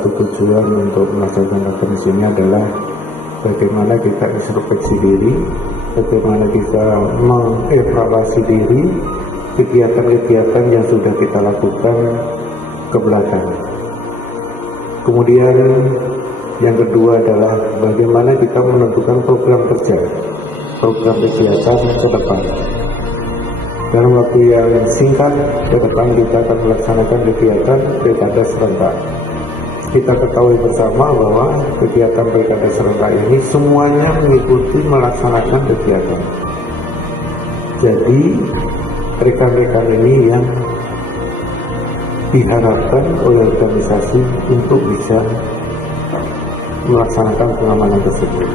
satu tujuan untuk melaksanakan rakernas ini adalah bagaimana kita introspeksi diri, bagaimana kita mengevaluasi diri, kegiatan-kegiatan yang sudah kita lakukan ke belakang. Kemudian yang kedua adalah bagaimana kita menentukan program kerja, program kegiatan ke depan. Dalam waktu yang singkat ke depan kita akan melaksanakan kegiatan pilkada serentak. Kita ketahui bersama bahwa kegiatan pilkada serentak ini semuanya mengikuti melaksanakan kegiatan. Jadi rekan-rekan ini yang diharapkan oleh organisasi untuk bisa melaksanakan pengamanan tersebut.